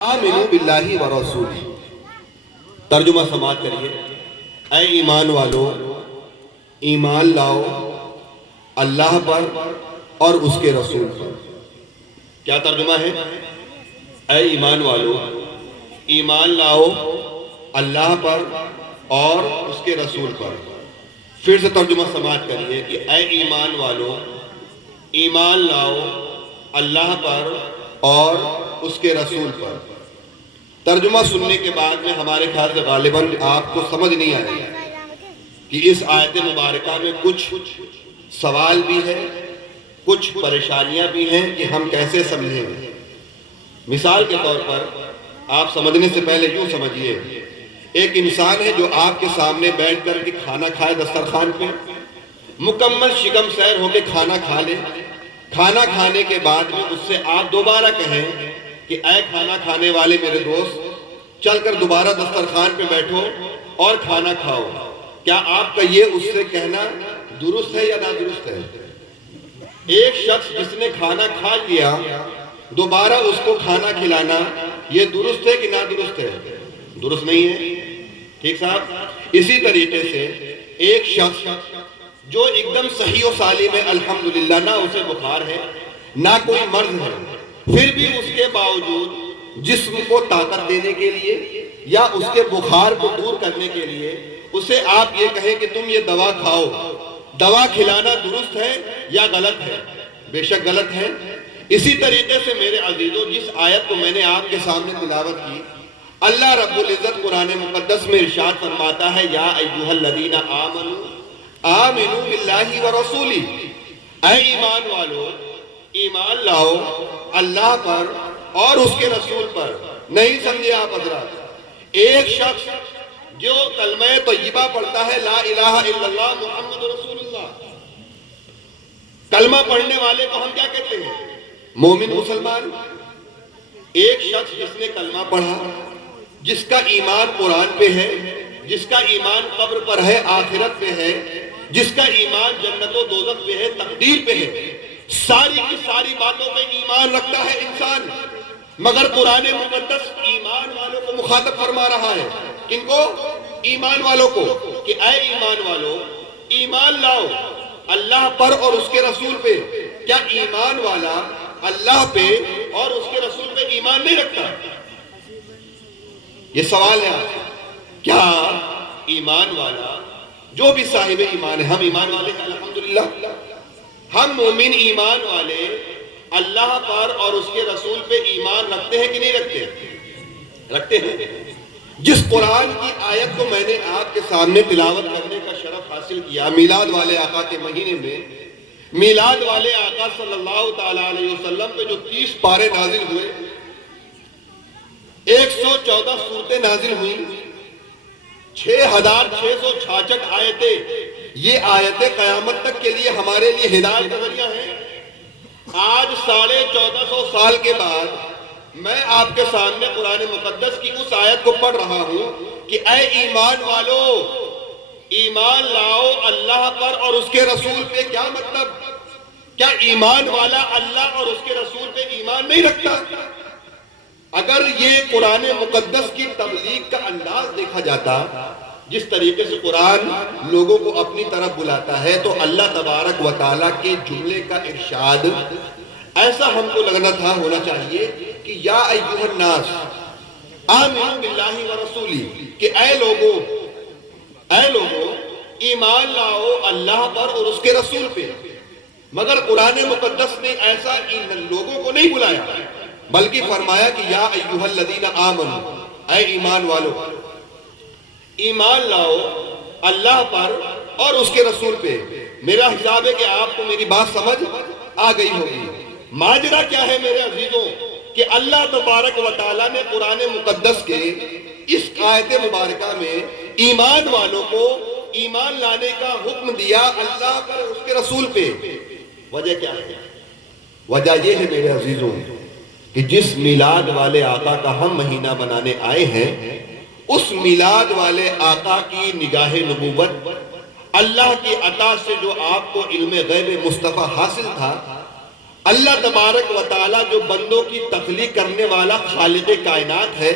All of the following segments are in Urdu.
آمنوا باللہ و رسولہ، ترجمہ سماعت کریے۔ اے ایمان والو، ایمان لاؤ اللہ پر اور اس کے رسول پر۔ کیا ترجمہ ہے؟ اے ایمان والو، ایمان لاؤ اللہ پر اور اس کے رسول پر۔ پھر سے ترجمہ سماعت کریے کہ اے ایمان والو، ایمان لاؤ اللہ پر اور اس کے رسول پر۔ ترجمہ سننے کے بعد میں ہمارے خیال سے غالباً آپ کو سمجھ نہیں آئی کہ اس آیت مبارکہ میں کچھ سوال بھی ہے، کچھ پریشانیاں بھی ہیں کہ ہم کیسے سمجھیں۔ مثال کے طور پر آپ سمجھنے سے پہلے یوں سمجھیے، ایک انسان ہے جو آپ کے سامنے بیٹھ کر کے کھانا کھائے دسترخوان پہ، مکمل شکم سیر ہو کے کھانا کھا لے۔ کھانا کھانے کے بعد میں اس سے آپ دوبارہ کہیں کہ اے کھانا کھانے والے میرے دوست، چل کر دوبارہ دسترخوان پہ بیٹھو اور کھانا کھاؤ۔ کیا آپ کا یہ اس سے کہنا درست ہے یا نادرست ہے؟ ایک شخص جس نے کھانا کھا لیا دوبارہ اس کو کھانا کھلانا یہ درست ہے کہ نادرست ہے؟ درست نہیں ہے۔ ٹھیک صاحب؟ اسی طریقے سے ایک شخص جو ایک دم صحیح و سالم ہے، الحمدللہ، نہ اسے بخار ہے نہ کوئی مرض ہے، پھر بھی اس کے باوجود جسم کو طاقت دینے کے لیے یا اس کے بخار کو دور کرنے کے لیے اسے آپ یہ کہیں کہ تم یہ دوا کھاؤ، دوا کھلانا درست ہے یا غلط ہے؟ بے شک غلط ہے۔ اسی طریقے سے میرے عزیزوں، جس آیت کو میں نے آپ کے سامنے تلاوت کی، اللہ رب العزت قرآن مقدس میں ارشاد فرماتا ہے، یا ایھا الذین آمنوا آمنوا باللہ و رسولہ، اے ایمان والو، ایمان لاؤ اللہ پر اور اس کے رسول پر۔ نہیں سمجھے آپ حضرات؟ ایک شخص جو کلمہ طیبہ پڑھتا ہے، لا الہ الا اللہ محمد رسول اللہ، کلمہ پڑھنے والے کو ہم کیا کہتے ہیں؟ مومن، مسلمان۔ ایک شخص جس نے کلمہ پڑھا، جس کا ایمان قرآن پہ ہے، جس کا ایمان قبر پر ہے، آخرت پہ ہے، جس کا ایمان جنت و دوزخ پہ ہے، تقدیر پہ ہے، ساری کی ساری باتوں پہ ایمان رکھتا ہے انسان، مگر قرآن مقدس ایمان والوں کو مخاطب فرما رہا ہے۔ کن کو؟ ایمان والوں کو، کہ اے ایمان والو، ایمان لاؤ اللہ پر اور اس کے رسول پہ۔ کیا ایمان والا اللہ پہ اور اس کے رسول پہ ایمان نہیں رکھتا؟ یہ سوال ہے آپ سے۔ کیا ایمان والا، جو بھی صاحب ایمان ہے، ہم ایمان والے ہیں الحمدللہ، ہم مومن ایمان والے اللہ پر اور اس کے رسول پہ ایمان رکھتے ہیں کہ نہیں رکھتے؟ رکھتے ہیں۔ جس قرآن کی آیت کو میں نے آپ کے سامنے تلاوت کرنے کا شرف حاصل کیا، میلاد والے آقا کے مہینے میں، میلاد والے آقا صلی اللہ تعالیٰ علیہ وسلم پہ جو 30 پارے نازل ہوئے، 114 صورتیں نازل ہوئیں، 6666 آیتیں، یہ آیتیں قیامت تک کے لیے ہمارے لیے ہدایت کا ذریعہ ہیں۔ آج 1450 سال کے بعد میں آپ کے سامنے قرآن مقدس کی اس آیت کو پڑھ رہا ہوں کہ اے ایمان والو، ایمان لاؤ اللہ پر اور اس کے رسول پہ۔ کیا مطلب؟ کیا ایمان والا اللہ اور اس کے رسول پہ ایمان نہیں رکھتا؟ اگر یہ قرآن مقدس کی تبلیغ کا انداز دیکھا جاتا، جس طریقے سے قرآن لوگوں کو اپنی طرف بلاتا ہے، تو اللہ تبارک و تعالیٰ کے جملے کا ارشاد ایسا ہم کو لگنا تھا، ہونا چاہیے کہ یا ایھا الناس آمنوا باللہ و رسولہ، کہ اے لوگوں ایمان لاؤ اللہ پر اور اس کے رسول پہ۔ مگر قرآن مقدس نے ایسا ان لوگوں کو نہیں بلایا، بلکہ فرمایا کہ یا ایھا الذین آمنوا، اے ایمان والو، ایمان لاؤ اللہ پر اور اس کے رسول پہ۔ میرا حساب ہے کہ آپ کو میری بات سمجھ آ گئی ہوگی۔ ماجرا کیا ہے میرے عزیزوں؟ کہ اللہ تبارک و تعالیٰ نے قرآن مقدس کے اس آیت مبارکہ میں ایمان والوں کو ایمان لانے کا حکم دیا اللہ پر اور اس کے رسول پہ۔ وجہ کیا ہے؟ وجہ یہ ہے میرے عزیزوں کہ جس میلاد والے آقا کا ہم مہینہ بنانے آئے ہیں، اس میلاد والے آقا کی نگاہ نبوت، اللہ کی عطا سے جو آپ کو علم غیب مصطفیٰ حاصل تھا، اللہ تبارک و تعالیٰ جو بندوں کی تخلیق کرنے والا خالق کائنات ہے،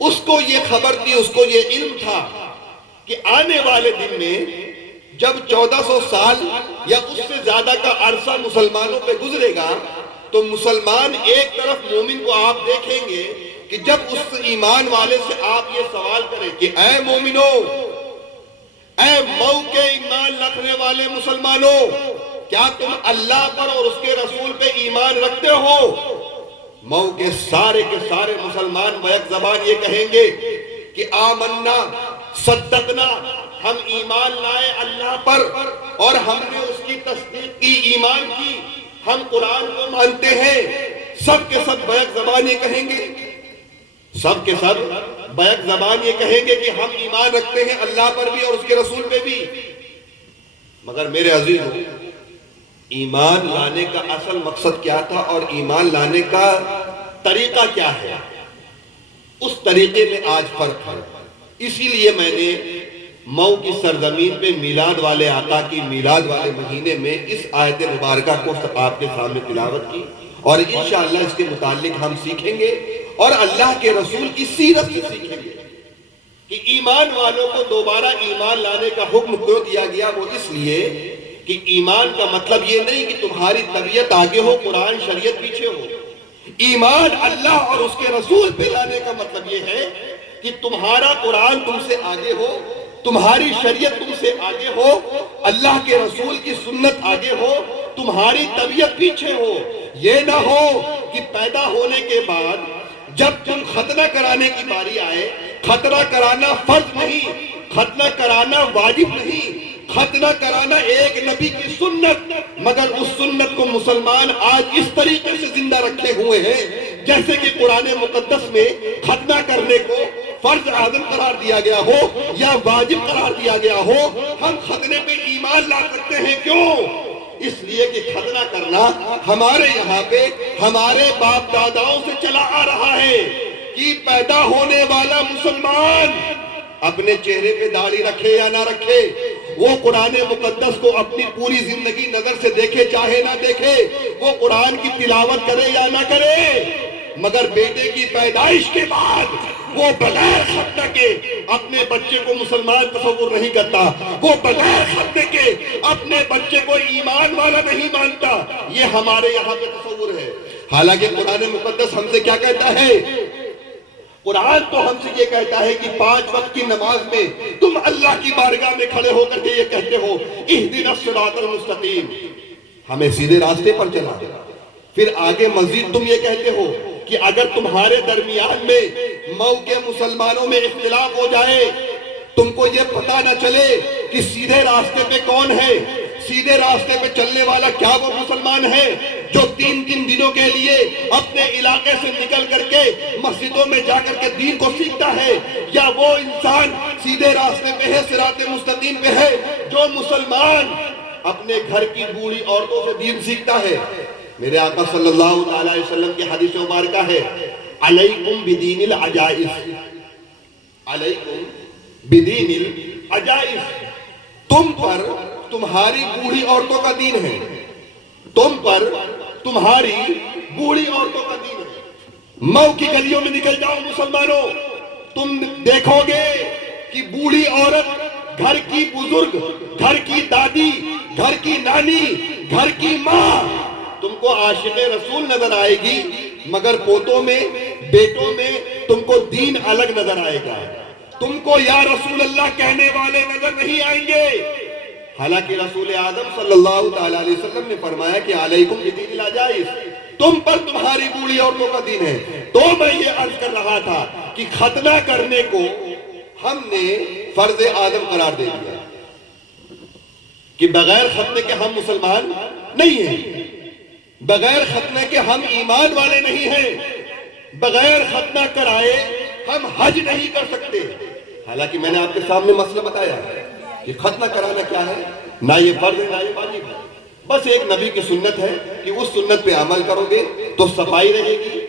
اس کو یہ خبر تھی، اس کو یہ علم تھا کہ آنے والے دن میں جب 1400 سال یا اس سے زیادہ کا عرصہ مسلمانوں پہ گزرے گا تو مسلمان ایک طرف مومن کو آپ دیکھیں گے کہ جب اس ایمان والے سے آپ یہ سوال کریں کہ اے مومنو، اے مئو کے ایمان رکھنے والے مسلمانوں، کیا تم اللہ پر اور اس کے رسول پہ ایمان رکھتے ہو؟ مئو کے سارے مسلمان بیک زبان یہ کہیں گے کہ آمنا صدقنا، ہم ایمان لائے اللہ پر اور ہم نے اس کی تصدیق کی، ایمان کی، ہم قرآن کو مانتے ہیں۔ سب کے سب بیک زبان یہ کہیں گے، سب کے سب بیک زبان یہ کہیں گے کہ ہم ایمان رکھتے ہیں اللہ پر بھی اور اس کے رسول پہ بھی۔ مگر میرے عزیزو، ایمان لانے کا اصل مقصد کیا تھا اور ایمان لانے کا طریقہ کیا ہے، اس طریقے میں آج فرق ہے۔ اسی لیے میں نے مئو کی سرزمین پہ میلاد والے آقا کی میلاد والے مہینے میں اس آیت مبارکہ کو آپ کے سامنے تلاوت کی، اور انشاءاللہ اس کے متعلق ہم سیکھیں گے اور اللہ کے رسول کی سیرت سے سیکھیں گے کہ ایمان والوں کو دوبارہ ایمان لانے کا حکم کیوں دیا گیا۔ وہ اس لیے کہ ایمان کا مطلب یہ نہیں کہ تمہاری طبیعت آگے ہو، قرآن شریعت پیچھے ہو۔ ایمان اللہ اور اس کے رسول پہ لانے کا مطلب یہ ہے کہ تمہارا قرآن تم سے آگے ہو، تمہاری شریعت تم سے آگے ہو، اللہ کے رسول کی سنت آگے ہو، تمہاری طبیعت پیچھے ہو۔ یہ نہ ہو کہ پیدا ہونے کے بعد جب تم ختنہ کرانے کی باری آئے، ختنہ کرانا فرض نہیں، ختنہ کرانا واجب نہیں، ختنہ کرانا ایک نبی کی سنت، مگر اس سنت کو مسلمان آج اس طریقے سے زندہ رکھے ہوئے ہیں جیسے کہ قرآن مقدس میں ختنہ کرنے کو فرض اعظم قرار دیا گیا ہو یا واجب قرار دیا گیا ہو۔ ہم ختنے پہ ایمان لا سکتے ہیں، کیوں؟ اس لیے کہ ختنہ کرنا ہمارے یہاں پہ ہمارے باپ داداؤں سے چلا آ رہا ہے کہ پیدا ہونے والا مسلمان اپنے چہرے پہ داڑھی رکھے یا نہ رکھے، وہ قرآن مقدس کو اپنی پوری زندگی نظر سے دیکھے چاہے نہ دیکھے، وہ قرآن کی تلاوت کرے یا نہ کرے، مگر بیٹے کی پیدائش کے بعد وہ بغیر ختنہ کے اپنے بچے کو مسلمان تصور نہیں کرتا، وہ بغیر ختنہ کے اپنے بچے کو ایمان والا نہیں مانتا۔ یہ ہمارے یہاں پہ تصور ہے، حالانکہ قرآن مقدس ہم سے کیا کہتا ہے؟ قرآن تو ہم سے یہ کہتا ہے کہ 5 وقت کی نماز میں تم اللہ کی بارگاہ میں کھڑے ہو کر کے یہ کہتے ہو اہدنا الصراط المستقیم، ہمیں سیدھے راستے پر چلا۔ پھر آگے مزید تم یہ کہتے ہو کہ اگر تمہارے درمیان میں مئو کے مسلمانوں میں اختلاف ہو جائے، تم کو یہ پتہ نہ چلے کہ سیدھے راستے پہ کون ہے، سیدھے راستے پہ چلنے والا کیا وہ مسلمان ہے جو 3 دنوں کے لیے اپنے علاقے سے نکل کر کے مسجدوں میں جا کر کے دین کو سیکھتا ہے، یا وہ انسان سیدھے راستے پہ ہے، صراط مستقیم پہ ہے جو مسلمان اپنے گھر کی بوڑھی عورتوں سے دین سیکھتا ہے؟ میرے آقا صلی اللہ علیہ وسلم کی حدیث مبارکہ ہے، علیکم بدین العجائز، علیکم بدین العجائز، تم پر تمہاری بوڑھی عورتوں کا دین ہے، تم پر تمہاری بوڑھی عورتوں کا دین ہے۔ مئو کی گلیوں میں نکل جاؤ مسلمانوں، تم دیکھو گے کہ بوڑھی عورت، گھر کی بزرگ، گھر کی دادی، گھر کی نانی، گھر کی ماں تم کو عاشق رسول نظر آئے گی، مگر پوتوں میں، بیٹوں میں تم کو دین الگ نظر آئے گا، تم کو یا رسول اللہ کہنے والے نظر نہیں آئیں گے۔ حالانکہ رسول اعظم صلی اللہ علیہ وسلم نے فرمایا کہ علیکم بدین العجائز، تم پر تمہاری بوڑھی عورتوں کا دین ہے۔ تو میں یہ عرض کر رہا تھا کہ ختنہ کرنے کو ہم نے فرض اعظم قرار دے دیا کہ بغیر ختنے کے ہم مسلمان نہیں ہیں، بغیر ختنے کے ہم ایمان والے نہیں ہیں، بغیر ختنہ کرائے ہم حج نہیں کر سکتے۔ حالانکہ میں نے آپ کے سامنے مسئلہ بتایا ہے کہ ختنہ کرانا کیا ہے، نہ یہ فرض ہے نہ یہ واجب ہے، بس ایک نبی کی سنت ہے کہ اس سنت پہ عمل کرو گے تو صفائی رہے گی،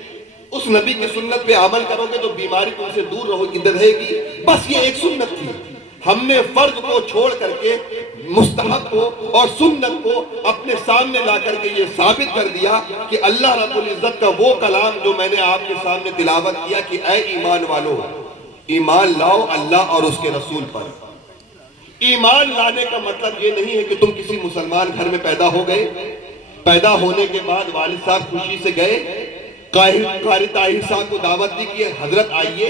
اس نبی کی سنت پہ عمل کرو گے تو بیماری تم سے دور رہے گی، بس یہ ایک سنت تھی۔ ہم نے فرض کو چھوڑ کر کے مستحب کو اور سنت کو اپنے سامنے لا کر کے یہ ثابت کر دیا کہ اللہ رب العزت کا وہ کلام جو میں نے آپ کے سامنے تلاوت کیا کہ اے ایمان والو ایمان لاؤ اللہ اور اس کے رسول پر۔ ایمان لانے کا مطلب یہ نہیں ہے کہ تم کسی مسلمان گھر میں پیدا ہو گئے، پیدا ہونے کے بعد والد صاحب خوشی سے گئے، قاری طاہر صاحب کو دعوت دی کہ حضرت آئیے،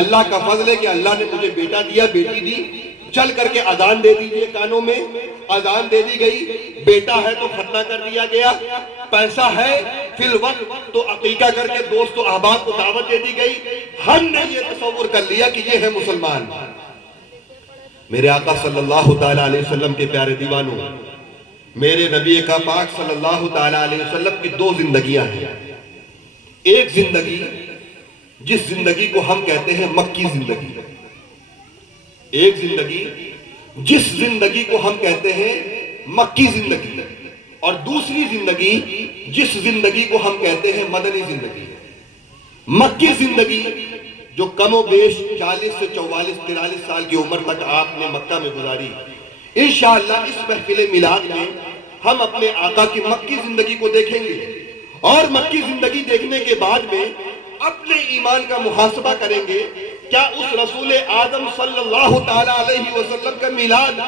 اللہ کا فضل ہے کہ اللہ نے مجھے بیٹا دیا، بیٹی دی، چل کر کے اذان دے دیجئے کانوں میں، اذان دے دی گئی، بیٹا ہے تو ختنہ کر دیا گیا، پیسہ ہے فی الوقت تو عقیقہ کر کے دوست و احباب کو دعوت دے دی گئی۔ ہم نے یہ تصور کر لیا کہ یہ ہے مسلمان۔ میرے آقا صلی اللہ تعالیٰ علیہ وسلم کے پیارے دیوانوں، میرے نبی کا پاک صلی اللہ تعالیٰ علیہ وسلم کی دو زندگیاں ہیں۔ ایک زندگی جس زندگی کو ہم کہتے ہیں مکی زندگی، ایک زندگی جس زندگی کو ہم کہتے ہیں مکی زندگی، اور دوسری زندگی جس زندگی کو ہم کہتے ہیں مدنی زندگی۔ مکی زندگی جو کم و بیش 40 سے 44 43 سال کی عمر تک آپ نے مکہ میں گزاری، انشاءاللہ اس محفل میلاد میں ہم اپنے آقا کی مکی زندگی کو دیکھیں گے، اور مکی زندگی دیکھنے کے بعد میں اپنے ایمان کا محاسبہ کریں گے۔ کیا اس رسول اعظم صلی اللہ تعالیٰ علیہ وسلم کا میلاد،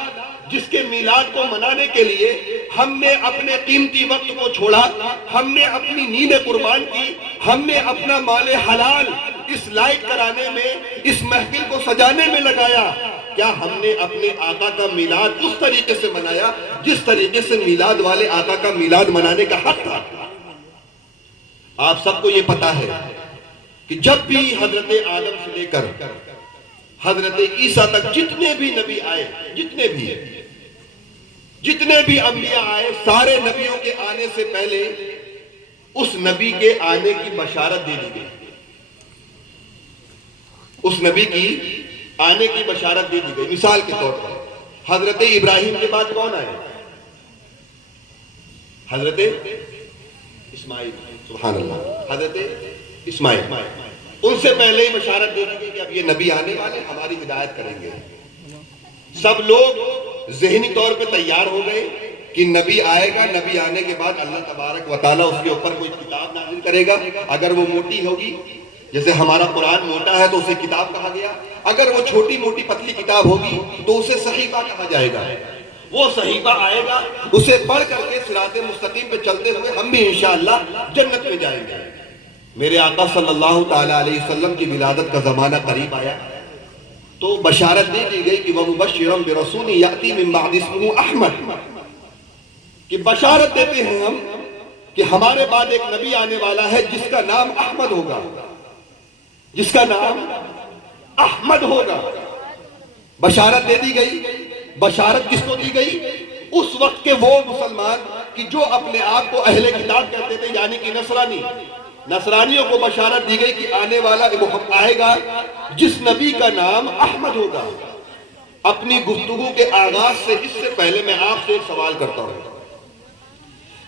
جس کے میلاد کو منانے کے لیے ہم نے اپنے قیمتی وقت کو چھوڑا، ہم نے اپنی نیند قربان کی، ہم نے اپنا مال حلال اس لائق کرانے میں، اس محفل کو سجانے میں لگایا، کیا ہم نے اپنے آقا کا میلاد اس طریقے سے منایا جس طریقے سے میلاد والے آقا کا میلاد منانے کا حق تھا؟ آپ سب کو یہ پتا ہے کہ جب بھی حضرت آدم سے لے کر حضرت عیسیٰ تک جتنے بھی نبی آئے، جتنے بھی انبیاء آئے، سارے نبیوں کے آنے سے پہلے اس نبی کے آنے کی بشارت دے دی گئی، اس نبی کی آنے کی بشارت دے دی گئی۔ مثال کے طور پر حضرت ابراہیم کے بعد کون آئے؟ حضرت اسماعیل، سبحان اللہ، حضرت اسماعیل۔ ان سے پہلے ہی بشارت دے دی گئی کہ اب یہ نبی آنے والے ہماری ہدایت کریں گے۔ سب لوگ ذہنی طور پہ تیار ہو گئے کہ نبی آئے گا، نبی آنے کے بعد اللہ تبارک و تعالیٰ اس کے اوپر کوئی کتاب نازل کرے گا، اگر وہ موٹی ہوگی، جیسے ہمارا قرآن موٹا ہے تو اسے کتاب کہا گیا، اگر وہ چھوٹی موٹی پتلی کتاب ہوگی تو اسے صحیفہ کہا جائے گا۔ وہ صحیفہ آئے گا، اسے پڑھ کر کے صراط مستقیم پہ چلتے ہوئے ہم بھی انشاءاللہ جنت میں جائیں گے۔ میرے آقا صلی اللہ تعالیٰ علیہ وسلم کی ولادت کا زمانہ قریب آیا تو بشارت دے دی گئی کہ وَمُبَشِّرًا بِرَسُولٍ يَأْتِي مِن بَعْدِ اسْمُهُ احمد، کہ بشارت دیتے ہیں ہم کہ ہمارے بعد ایک نبی آنے والا ہے جس کا نام احمد ہوگا، جس کا نام احمد ہوگا۔ بشارت دے دی گئی۔ بشارت کس کو دی گئی؟ اس وقت کے وہ مسلمان کہ جو اپنے آپ کو اہل کتاب کہتے تھے، یعنی کہ نصرانیوں کو بشارت دی گئی کہ آنے والا آئے گا جس نبی کا نام احمد ہوگا۔ اپنی گفتگو کے آغاز سے اس سے پہلے میں آپ سے ایک سوال کرتا ہوں،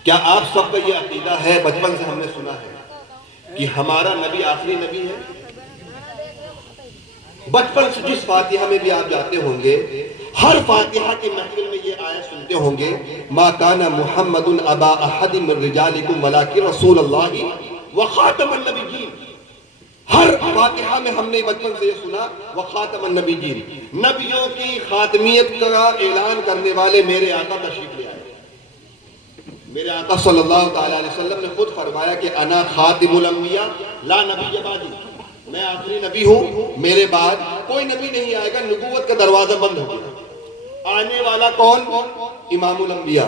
کیا آپ سب کا یہ عقیدہ ہے، بچپن سے ہم نے سنا ہے کہ ہمارا نبی آخری نبی ہے؟ بچپن سے جس فاتحہ میں بھی آپ جاتے ہوں گے، ہر فاتحہ کی محفل میں یہ آیت سنتے ہوں گے، ما کان محمد ابا احد من رجالکم ولکن رسول اللہ وخاتم النبیین۔ ہر فاتحہ میں ہم نے بچپن سے یہ سنا وخاتم النبیین، نبیوں کی خاتمیت کا اعلان کرنے والے میرے آقا تشریف لے آئے۔ میرے آقا صلی اللہ تعالیٰ علیہ وسلم نے خود فرمایا کہ انا خاتم الانبیاء لا نبی بعدی، میں آخری نبی ہوں، میرے بعد کوئی نبی نہیں آئے گا، نبوت کا دروازہ بند ہو گیا۔ آنے والا کون؟ امام الانبیاء،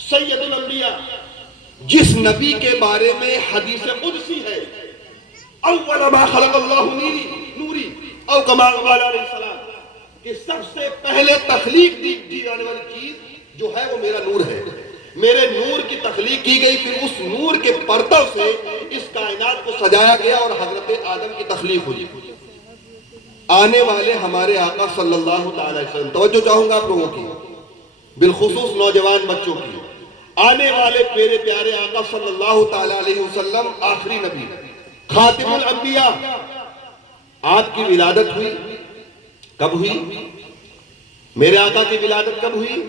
سید الانبیاء، جس نبی کے بارے میں حدیث قدسی ہے، اول ما خلق اللہ نوری او کما قال علیہ السلام، کہ سب سے پہلے تخلیق دی جانے والی چیز جو ہے وہ میرا نور ہے، میرے نور کی تخلیق کی گئی، پھر اس نور کے پردوں سے اس کائنات کو سجایا گیا اور حضرت آدم کی تخلیق ہوئی۔ آنے والے ہمارے آقا صلی اللہ تعالی وسلم، توجہ چاہوں گا آپ لوگوں کی، بالخصوص نوجوان بچوں کی، آنے والے میرے پیارے آقا صلی اللہ تعالی علیہ وسلم آخری نبی، خاتم الانبیاء، آپ کی ولادت ہوئی، کب ہوئی؟ میرے آقا کی ولادت کب ہوئی؟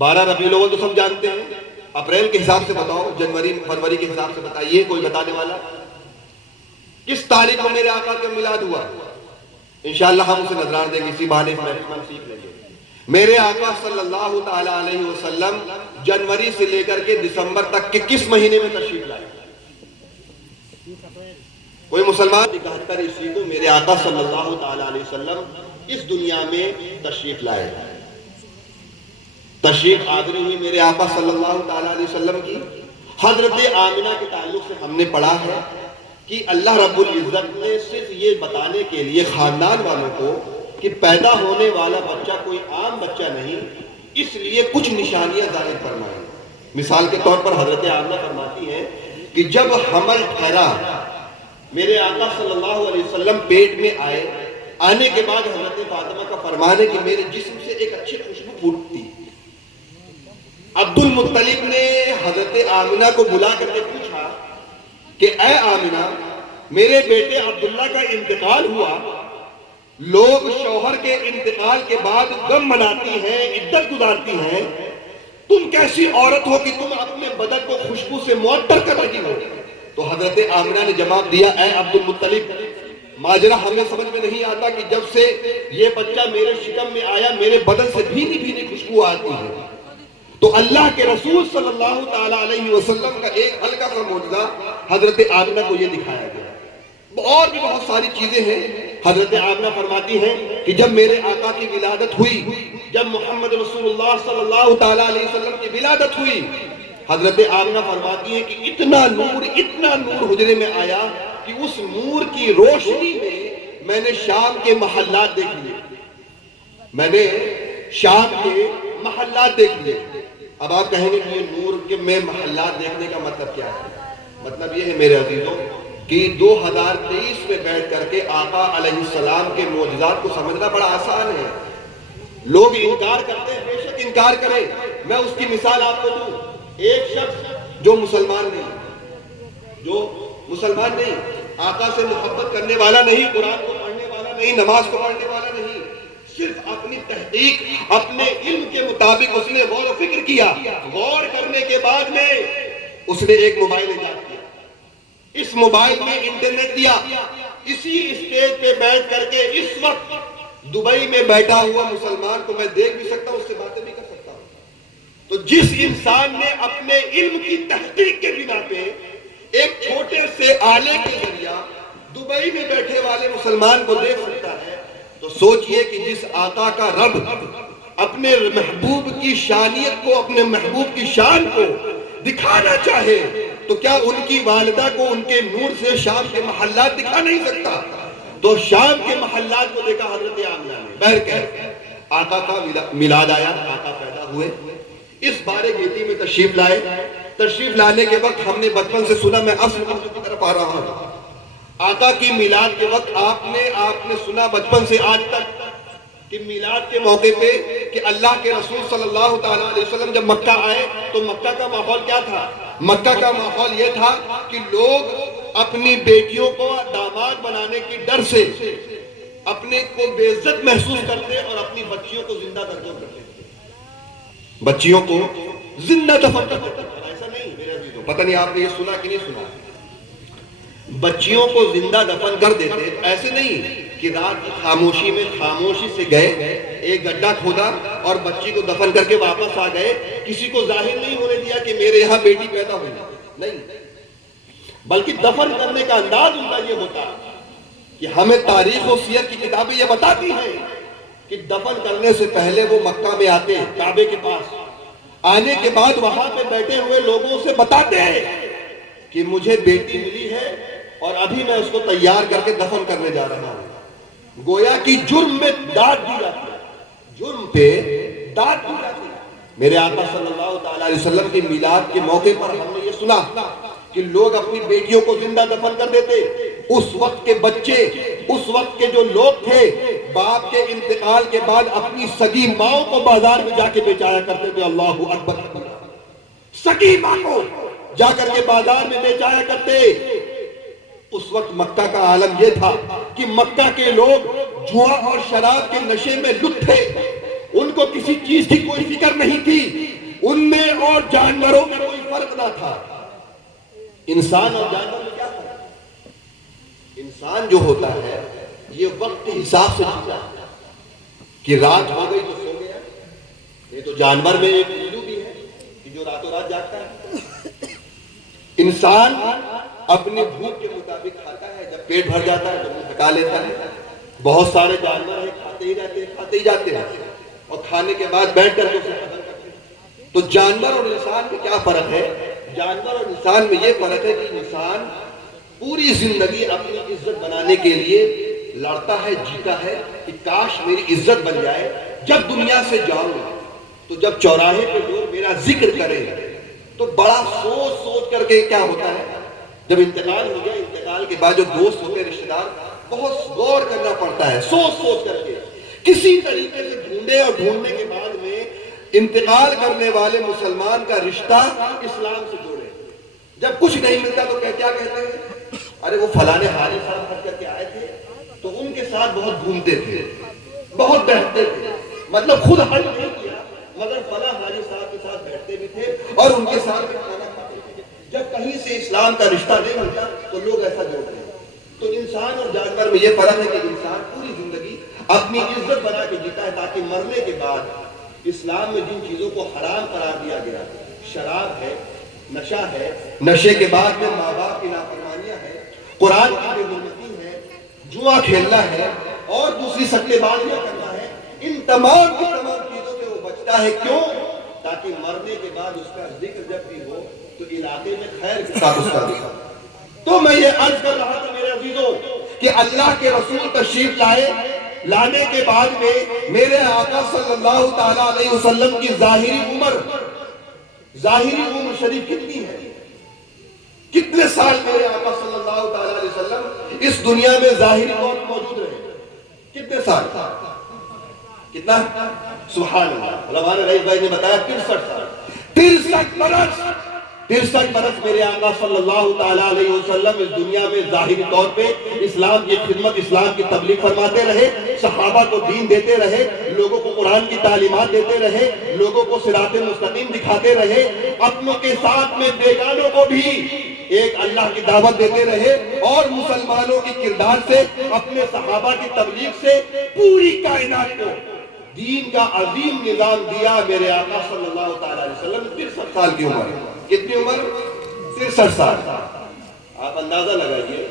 12 ربیع الاول تو سب جانتے ہیں. اپریل کے حساب سے بتاؤ، جنوری فروری کے حساب سے بتائیے، کوئی بتانے والا؟ کس تاریخ کو میرے آقا کا میلاد ہوا؟ انشاءاللہ ہم اسے نظران دیں گے، اسی بہانے میں سیکھ لیں گے. میرے آقا صلی اللہ تعالی علیہ وسلم جنوری سے لے کر کے دسمبر تک کے کس مہینے میں تشریف لائے؟ کوئی مسلمان 71 عیسوی کو میرے آقا صلی اللہ تعالی علیہ وسلم اس دنیا میں تشریف لائے. تشریف آوری ہوئی میرے آقا صلی اللہ تعالی علیہ وسلم کی. حضرت آمنہ کے تعلق سے ہم نے پڑھا ہے کہ اللہ رب العزت نے صرف یہ بتانے کے لیے خاندان والوں کو کہ پیدا ہونے والا بچہ کوئی عام بچہ نہیں، اس لیے کچھ نشانیاں ظاہر فرمائیں. مثال کے طور پر حضرت آمنہ فرماتی ہیں کہ جب حمل ٹھہرا، میرے آقا صلی اللہ علیہ وسلم پیٹ میں آئے، آنے کے بعد حضرت فاطمہ کا فرمان ہے کہ میرے جسم سے ایک اچھی خوشبو پھوٹتی. عبد المطلب نے حضرت آمنہ کو بلا کر کے پوچھا کہ اے آمنہ، میرے بیٹے عبداللہ کا انتقال ہوا، لوگ شوہر کے انتقال کے بعد غم مناتی ہیں، عدت گزارتی ہیں، تم کیسی عورت ہو کہ تم اپنے بدن کو خوشبو سے معطر کر رہی ہو؟ تو حضرت آمنہ نے جواب دیا، اے عبد المطلب، ماجرا ہمیں سمجھ میں نہیں آتا کہ جب سے یہ بچہ میرے شکم میں آیا میرے بدن سے بھینی بھینی خوشبو آتی ہے. تو اللہ کے رسول صلی اللہ تعالی علیہ وسلم کا ایک ہلکا سا معجزہ حضرت آمنہ کو یہ دکھایا گیا. اور بھی بہت ساری چیزیں ہیں. حضرت آمنہ فرماتی ہیں کہ جب میرے آقا کی ولادت ہوئی، جب محمد رسول اللہ صلی اللہ تعالی علیہ وسلم کی ولادت ہوئی، حضرت آمنہ فرماتی ہیں کہ اتنا نور حجرے میں آیا کہ اس نور کی روشنی میں نے شام کے محلات دیکھ لیے. میں نے شام کے محلات دیکھ لیے. اب آپ کہیں گے کہ یہ نور کے میں محلات دیکھنے کا مطلب کیا ہے؟ مطلب یہ ہے میرے عزیزوں کہ 2023 میں بیٹھ کر کے آقا علیہ السلام کے معجزات کو سمجھنا بڑا آسان ہے. لوگ انکار کرتے ہیں، بے شک انکار کریں. میں اس کی مثال آپ کو دوں. ایک شخص جو مسلمان نہیں، آقا سے محبت کرنے والا نہیں، قرآن کو پڑھنے والا نہیں، نماز کو پڑھنے والا نہیں، صرف اپنی تحقیق اپنے علم کے مطابق اس نے غور و فکر کیا. غور کرنے کے بعد میں اس نے ایک موبائل ایجاد کیا. اس موبائل میں انٹرنیٹ دیا. اسی اسٹیج پہ بیٹھ کر کے اس وقت دبئی میں بیٹھا ہوا مسلمان کو میں دیکھ بھی سکتا ہوں، اس سے باتیں بھی کر سکتا ہوں. تو جس انسان نے اپنے علم کی تحقیق کے بنا پہ ایک چھوٹے سے آلے کے ذریعہ دبئی میں بیٹھے والے مسلمان کو دیکھ سکتا ہے، تو سوچئے کہ جس آقا کا رب اپنے محبوب کی شانیت کو، اپنے محبوب کی شان کو دکھانا چاہے تو کیا ان کی والدہ کو ان کے نور سے شام کے محلات دکھا نہیں سکتا؟ تو شام کے محلات کو دیکھا حضرت آمنہ نے. بہرکیف آقا کا میلاد آیا، آقا پیدا ہوئے، اس بارے گیتی میں تشریف لائے. تشریف لانے کے وقت ہم نے بچپن سے سنا، میں اصل موضوع کی طرف آ رہا ہوں. آقا کی میلاد کے وقت آپ نے سنا بچپن سے آج تک کہ میلاد کے موقع پہ کہ اللہ کے رسول صلی اللہ تعالیٰ علیہ وسلم جب مکہ آئے تو مکہ کا ماحول کیا تھا؟ مکہ کا ماحول یہ تھا کہ لوگ اپنی بیٹیوں کو داماد بنانے کی ڈر سے اپنے کو بے عزت محسوس کرتے اور اپنی بچیوں کو زندہ دفن کرتے. بچیوں کو زندہ دفن کرتے. ایسا نہیں میرے عزیزوں، پتہ نہیں آپ نے یہ سنا کہ نہیں سنا. بچیوں کو زندہ دفن کر دیتے. ایسے نہیں کہ رات خاموشی سے گئے، ایک گڈھا کھودا اور بچی کو دفن کر کے واپس آ گئے. کسی کو ظاہر نہیں ہونے دیا کہ میرے یہاں بیٹی پیدا ہوئی. نہیں، بلکہ دفن کرنے کا انداز ان کا یہ ہوتا کہ ہمیں تاریخ و سیر کی کتابیں یہ بتاتی ہیں کہ دفن کرنے سے پہلے وہ مکہ میں آتے کعبے کے پاس. آنے کے بعد وہاں پہ بیٹھے ہوئے لوگوں سے بتاتے ہیں کہ مجھے بیٹی ملی ہے اور ابھی میں اس کو تیار کر کے دفن کرنے جا رہا ہوں. گویا کہ جرم میں داد دی جاتی ہے، جرم پہ داد دی جاتی ہے. میرے آقا صلی اللہ تعالیٰ علیہ وسلم کی میلاد کے موقع پر ہم نے یہ سنا کہ لوگ اپنی بیٹیوں کو زندہ دفن کر دیتے. اس وقت کے بچے، اس وقت کے جو لوگ تھے، باپ کے انتقال کے بعد اپنی سگی ماؤں کو بازار میں جا کے بیچایا کرتے تھے. اللہ اکبر. سگی ماں کو جا کر کے بازار میں بیچایا کرتے. اس وقت مکہ کا عالم یہ تھا کہ مکہ کے لوگ جوا اور شراب کے نشے میں لطف تھے، ان کو کسی چیز کی کوئی فکر نہیں تھی، ان میں اور جانوروں میں کوئی فرق نہ تھا۔ انسان اور جانور میں کیا فرق ہے؟ انسان جو ہوتا ہے یہ وقت کے حساب سے جیتا ہے کہ رات ہو گئی تو سو گیا، یہ تو جانور میں ایک الو بھی ہے کہ جو راتوں رات جاگتا ہے۔ انسان اپنے بھوک کے مطابق کھاتا ہے، جب پیٹ بھر جاتا ہے تو منہ ہٹا لیتا ہے۔ بہت سارے جانور ہیں کھاتے ہی رہتے ہیں، کھاتے ہی جاتے ہیں، اور کھانے کے بعد بیٹھ کر کے اسے ختم کرتے ہیں۔ تو جانور اور انسان میں کیا فرق ہے؟ جانور اور انسان میں یہ فرق ہے کہ انسان پوری زندگی اپنی عزت بنانے کے لیے لڑتا ہے، جیتا ہے کہ کاش میری عزت بن جائے، جب دنیا سے جاؤں تو جب چوراہے پہ لوگ میرا ذکر کریں تو بڑا سوچ سوچ کر کے کیا ہوتا ہے، جب انتقال ہو گیا، انتقال کے بعد جو دوست ہوتے ہیں، رشتہ دار، بہت غور کرنا پڑتا ہے، سوچ سوچ کر کے کسی طریقے سے ڈھونڈے، اور ڈھونڈنے کے بعد میں انتقال کرنے والے مسلمان کا رشتہ اسلام سے جوڑے۔ جب کچھ نہیں ملتا تو کیا کہتے ہیں؟ ارے وہ فلانے حاجی صاحب خرچ کر کے آئے تھے تو ان کے ساتھ بہت گھومتے تھے، بہت بیٹھتے تھے، مطلب خود حج نہیں کیا مگر فلاں حاجی صاحب کے ساتھ بیٹھتے بھی تھے اور ان کے ساتھ بھی کھانا کھاتے تھے۔ جب کہیں سے اسلام کا رشتہ نہیں ملتا تو لوگ ایسا جوڑتے ہیں۔ تو انسان اور جانور میں یہ فرق ہے کہ انسان پوری زندگی اپنی عزت بنا کے جیتا ہے تاکہ مرنے کے بعد اسلام میں جن چیزوں کو حرام قرار دیا گیا، شراب ہے، نشہ ہے، نشے کے بعد میں ماں باپ کی نافرمانیاں ہے، قرآن کی بے حرمتی ہے، جوا کھیلنا ہے اور دوسری سٹے بازیاں کرنا ہے، ان تمام کی تمام چیزوں سے وہ بچتا ہے۔ کیوں؟ تاکہ مرنے کے بعد اس کا ذکر جب بھی ہو تو علاقے میں خیر کے ساتھ اس کا ذکر۔ تو میں یہ عرض کر رہا تھا میرے عزیزوں کہ اللہ کے رسول تشریف لانے کے بعد میں میرے آقا صلی اللہ تعالیٰ علیہ وسلم کی ظاہری عمر شریف کتنی ہے؟ کتنے سال میرے آقا صلی اللہ تعالیٰ علیہ وسلم اس دنیا میں ظاہری طور پر موجود رہے؟ کتنے سال؟ کتنا؟ سبحان اللہ، ہمارے رئیس بھائی نے بتایا 63 سال، 63 برس میرے آقا صلی اللہ تعالیٰ علیہ وسلم اس دنیا میں ظاہری طور پہ اسلام کی خدمت، اسلام کی تبلیغ فرماتے رہے، صحابہ کو دین دیتے رہے، لوگوں کو قرآن کی تعلیمات دیتے رہے، لوگوں کو صراط مستقیم دکھاتے رہے، اپنوں کے ساتھ میں بیگانوں کو بھی ایک اللہ کی دعوت دیتے رہے، اور مسلمانوں کی کردار سے، اپنے صحابہ کی تبلیغ سے پوری کائنات کو دین کا عظیم نظام دیا میرے آقا صلی اللہ تعالیٰ علیہ وسلم۔ 63 سال کی عمر ہے۔ کتنی عمر؟ 63 سال۔ آپ اندازہ لگائیے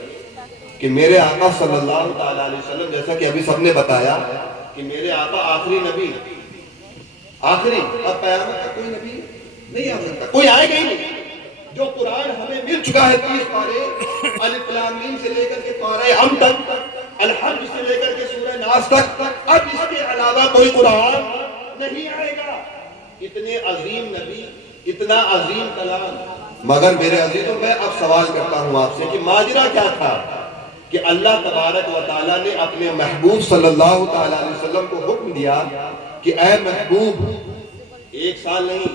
کہ میرے آقا صلی اللہ تعالیٰ علیہ وسلم، جیسا کہ ابھی سب نے بتایا کہ میرے آقا آخری نبی، آخری، اب قیامت تک کوئی نبی نہیں آ سکتا، کوئی آئے گا ہی نہیں۔ جو قرآن ہمیں مل چکا ہے 30 پارے، الف لام میم سے لے کر کے پارہ ام تک، الحج سے لے کر کے سورہ ناس تک، اب اس کے علاوہ کوئی قرآن نہیں آئے گا۔ اتنے عظیم نبی، اتنا عظیم کلام، مگر میرے عزیزوں میں اب سوال کرتا ہوں آپ سے کہ ماجرا کیا تھا کہ اللہ تبارک و تعالیٰ نے اپنے محبوب صلی اللہ تعالیٰ علیہ وسلم کو حکم دیا کہ اے محبوب، 1 سال نہیں،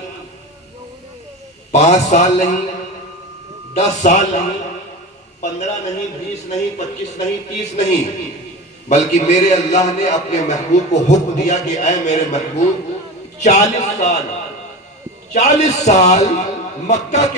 5 سال نہیں، 10 سال نہیں، 15 نہیں، 20 نہیں، 25 نہیں، 30 نہیں، بلکہ میرے اللہ نے اپنے محبوب کو حکم دیا کہ اے میرے محبوب 40 سال مکہ کے